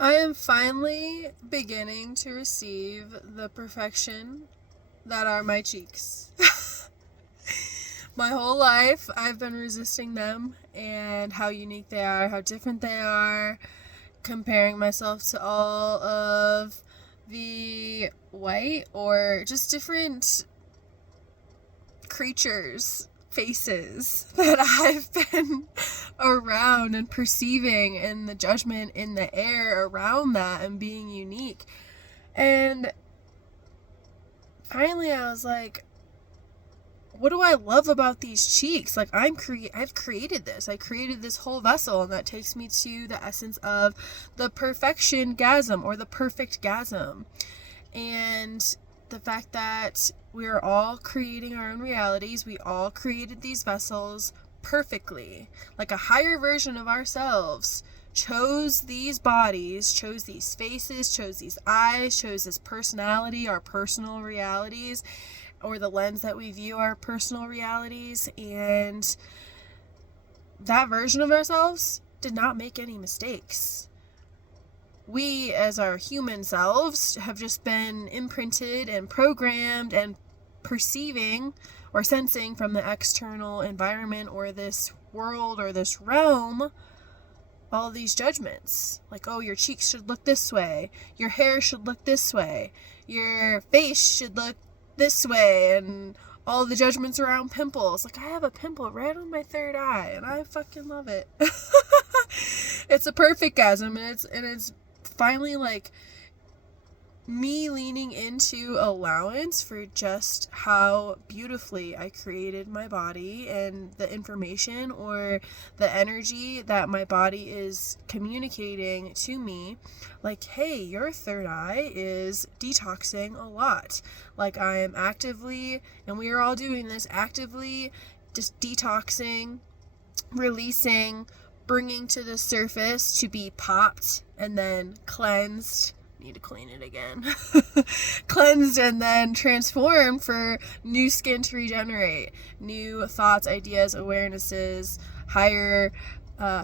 I am finally beginning to receive the perfection that are my cheeks. My whole life, I've been resisting them and how unique they are, how different they are, comparing myself to all of the white or just different creatures, faces that I've been around and perceiving, and the judgment in the air around that and being unique. And finally I was like, what do I love about these cheeks? Like, I've created this. I created this whole vessel, and that takes me to the essence of the Perfectgasm or the Perfectgasm. And the fact that we're all creating our own realities. We all created these vessels perfectly. Like a higher version of ourselves chose these bodies, chose these faces, chose these eyes, chose this personality, our personal realities, or the lens that we view our personal realities. And that version of ourselves did not make any mistakes. We, as our human selves, have just been imprinted and programmed and perceiving or sensing from the external environment or this world or this realm all these judgments. Like, oh, your cheeks should look this way, your hair should look this way, your face should look this way, and all the judgments around pimples. Like, I have a pimple right on my third eye, and I fucking love it. It's a Perfectgasm, and it's finally like me leaning into allowance for just how beautifully I created my body and the information or the energy that my body is communicating to me. Like, hey, your third eye is detoxing a lot. Like, I am actively, and we are all doing this, actively just detoxing, releasing, bringing to the surface to be popped and then cleansed. Need to clean it again. Cleansed and then transformed for new skin to regenerate, new thoughts, ideas, awarenesses, higher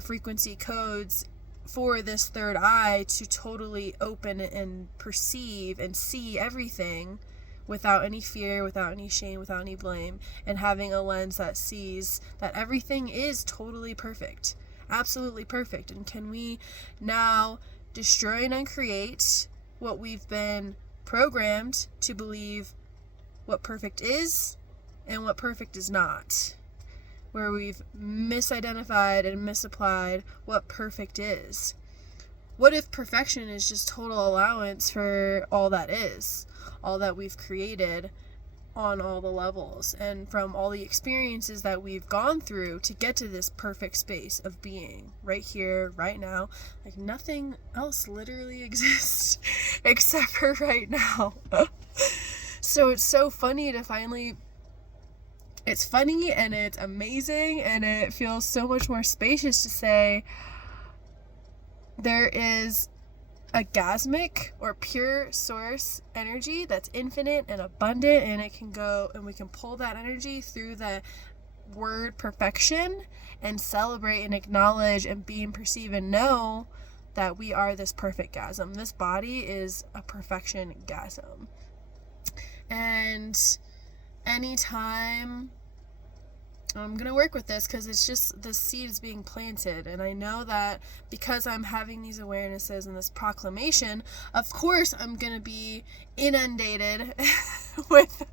frequency codes for this third eye to totally open and perceive and see everything without any fear, without any shame, without any blame, and having a lens that sees that everything is totally perfect, absolutely perfect. And can we now destroy and uncreate what we've been programmed to believe what perfect is and what perfect is not, where we've misidentified and misapplied what perfect is. What if perfection is just total allowance for all that is, all that we've created on all the levels and from all the experiences that we've gone through to get to this perfect space of being right here, right now? Like, nothing else literally exists except for right now. So it's so funny to finally, it's funny and it's amazing and it feels so much more spacious to say there is a gasmic or pure source energy that's infinite and abundant, and it can go, and we can pull that energy through the word perfection and celebrate and acknowledge and be and perceive and know that we are this Perfectgasm. This body is a Perfectgasm. And anytime I'm going to work with this, because it's just the seed is being planted, and I know that because I'm having these awarenesses and this proclamation, of course I'm going to be inundated with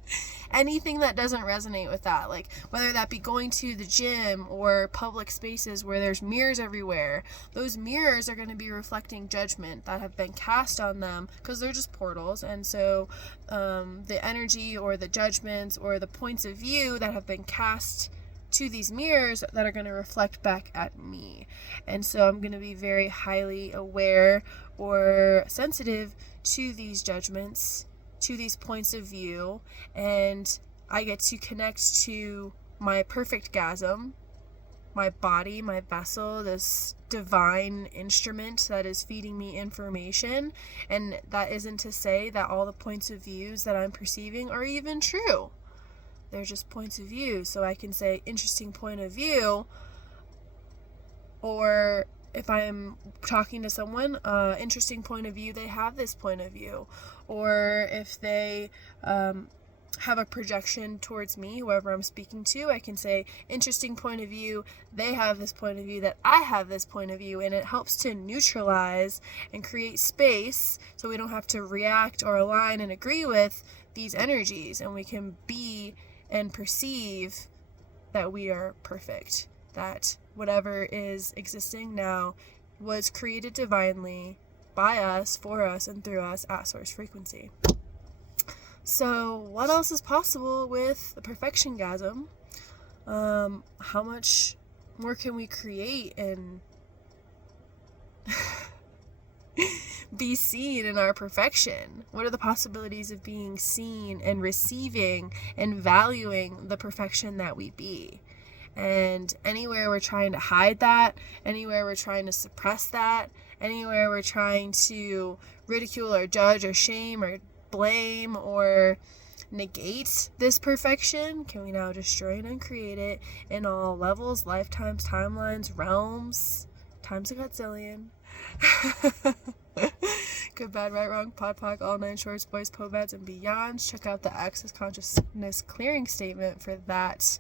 anything that doesn't resonate with that, like whether that be going to the gym or public spaces where there's mirrors everywhere. Those mirrors are going to be reflecting judgment that have been cast on them because they're just portals, and so the energy or the judgments or the points of view that have been cast to these mirrors that are going to reflect back at me. And so I'm going to be very highly aware or sensitive to these judgments, to these points of view, and I get to connect to my Perfectgasm, my body, my vessel, this divine instrument that is feeding me information. And that isn't to say that all the points of views that I'm perceiving are even true. They're just points of view. So I can say interesting point of view, or if I'm talking to someone, interesting point of view, they have this point of view. Or if they have a projection towards me, whoever I'm speaking to, I can say, interesting point of view, they have this point of view, that I have this point of view, and it helps to neutralize and create space so we don't have to react or align and agree with these energies, and we can be and perceive that we are perfect, that whatever is existing now was created divinely by us, for us, and through us at source frequency. So what else is possible with the Perfectgasm? How much more can we create and be seen in our perfection? What are the possibilities of being seen and receiving and valuing the perfection that we be? And anywhere we're trying to hide that, anywhere we're trying to suppress that, anywhere we're trying to ridicule or judge or shame or blame or negate this perfection, can we now destroy it and uncreate it in all levels, lifetimes, timelines, realms, times a godzillion. Good, bad, right, wrong, pod, poc, all 9 shorts, boys, povads, and beyonds. Check out the Access Consciousness clearing statement for that.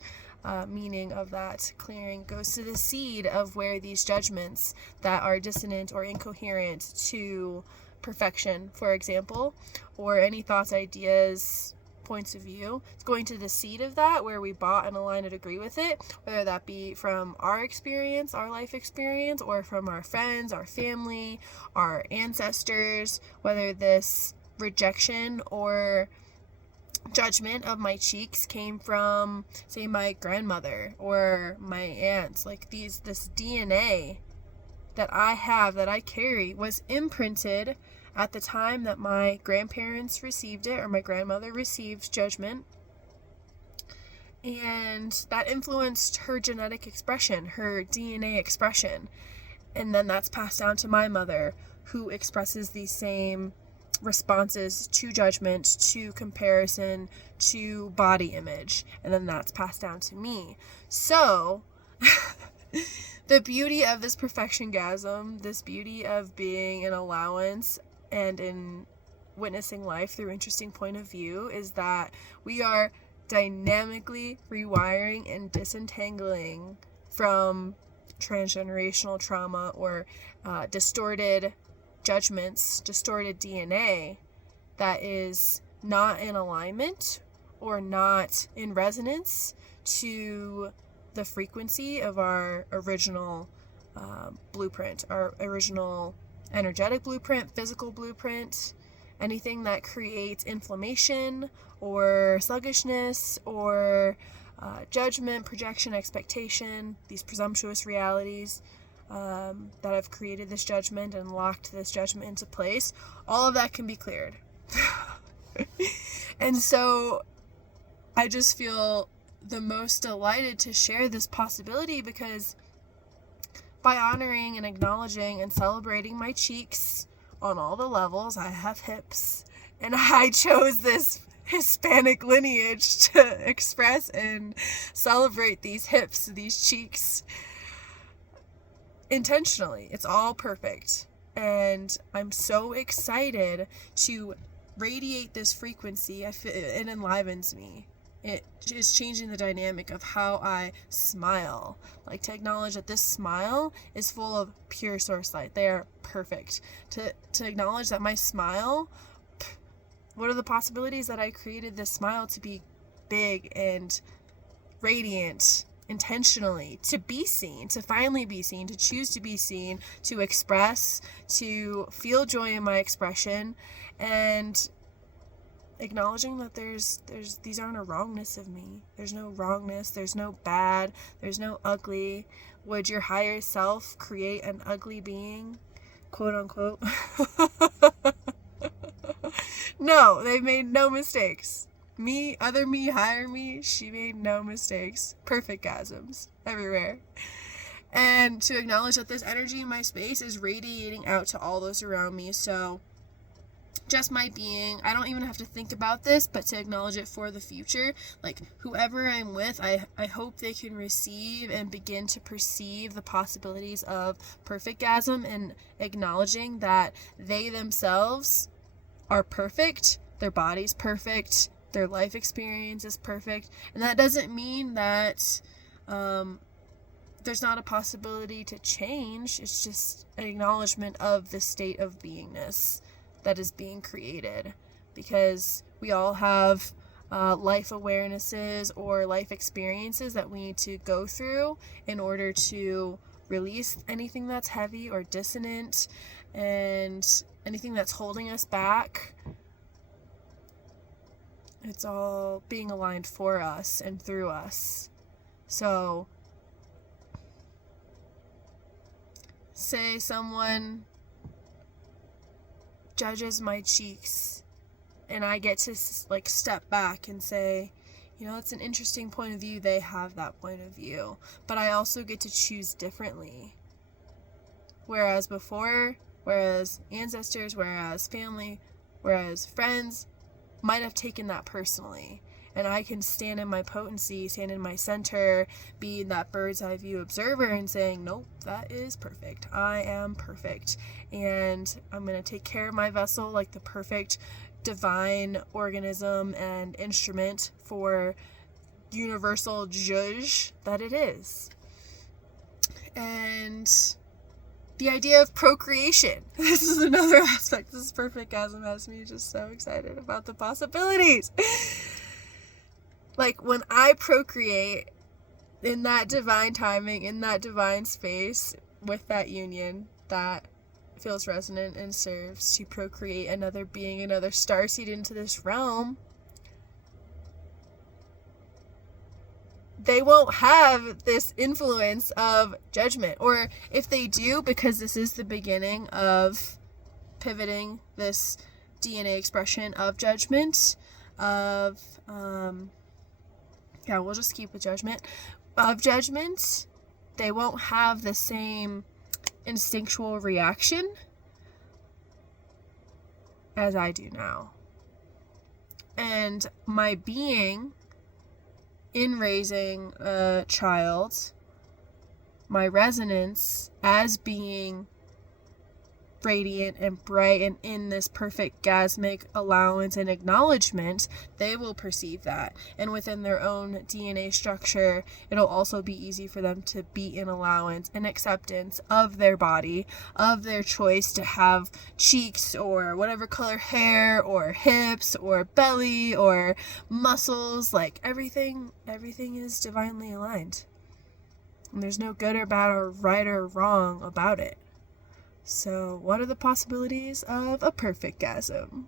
Meaning of that clearing goes to the seed of where these judgments that are dissonant or incoherent to perfection, for example, or any thoughts, ideas, points of view, it's going to the seed of that, where we bought and align and agree with it, whether that be from our experience, our life experience, or from our friends, our family, our ancestors, whether this rejection or judgment of my cheeks came from, say, my grandmother or my aunts. Like this DNA that I have, that I carry, was imprinted at the time that my grandparents received it, or my grandmother received judgment, and that influenced her genetic expression, her DNA expression, and then that's passed down to my mother, who expresses these same responses to judgment, to comparison, to body image, and then that's passed down to me. So the beauty of this Perfectgasm, this beauty of being an allowance and in witnessing life through interesting point of view, is that we are dynamically rewiring and disentangling from transgenerational trauma or distorted judgments, distorted DNA that is not in alignment or not in resonance to the frequency of our original blueprint, our original energetic blueprint, physical blueprint, anything that creates inflammation or sluggishness or judgment, projection, expectation, these presumptuous realities that have created this judgment and locked this judgment into place. All of that can be cleared. And so I just feel the most delighted to share this possibility, because by honoring and acknowledging and celebrating my cheeks on all the levels, I have hips, and I chose this Hispanic lineage to express and celebrate these hips, these cheeks, intentionally. It's all perfect, and I'm so excited to radiate this frequency. It enlivens me. It is changing the dynamic of how I smile. Like, to acknowledge that this smile is full of pure source light. They are perfect. To acknowledge that my smile, what are the possibilities that I created this smile to be big and radiant intentionally, to be seen, to finally be seen, to choose to be seen, to express, to feel joy in my expression, and acknowledging that there's these aren't a wrongness of me. There's no wrongness, there's no bad, there's no ugly. Would your higher self create an ugly being, quote unquote? No, they made no mistakes. Me, other me, higher me, she made no mistakes. Perfectgasms everywhere. And to acknowledge that this energy in my space is radiating out to all those around me. So just my being. I don't even have to think about this, but to acknowledge it for the future. Like, whoever I'm with, I hope they can receive and begin to perceive the possibilities of Perfectgasm, and acknowledging that they themselves are perfect, their body's perfect, their life experience is perfect. And that doesn't mean that there's not a possibility to change. It's just an acknowledgement of the state of beingness that is being created, because we all have life awarenesses or life experiences that we need to go through in order to release anything that's heavy or dissonant and anything that's holding us back. It's all being aligned for us and through us. So, say someone judges my cheeks, and I get to like step back and say, you know, it's an interesting point of view. They have that point of view, but I also get to choose differently. Whereas before, whereas ancestors, whereas family, whereas friends might have taken that personally. And I can stand in my potency, stand in my center, be that bird's eye view observer and saying, nope, that is perfect. I am perfect. And I'm going to take care of my vessel like the perfect divine organism and instrument for universal judge that it is. And the idea of procreation. This is another aspect. This Perfectgasm has me just so excited about the possibilities. Like, when I procreate in that divine timing, in that divine space, with that union, that feels resonant and serves to procreate another being, another starseed into this realm, they won't have this influence of judgment. Or if they do, because this is the beginning of pivoting this DNA expression of judgment, of, we'll just keep with judgment, of judgment, they won't have the same instinctual reaction as I do now. And my being in raising a child, my resonance as being radiant and bright and in this Perfectgasmic allowance and acknowledgement, they will perceive that. And within their own DNA structure, it'll also be easy for them to be in allowance and acceptance of their body, of their choice to have cheeks or whatever color hair or hips or belly or muscles. Like, everything is divinely aligned. And there's no good or bad or right or wrong about it. So, what are the possibilities of a Perfectgasm?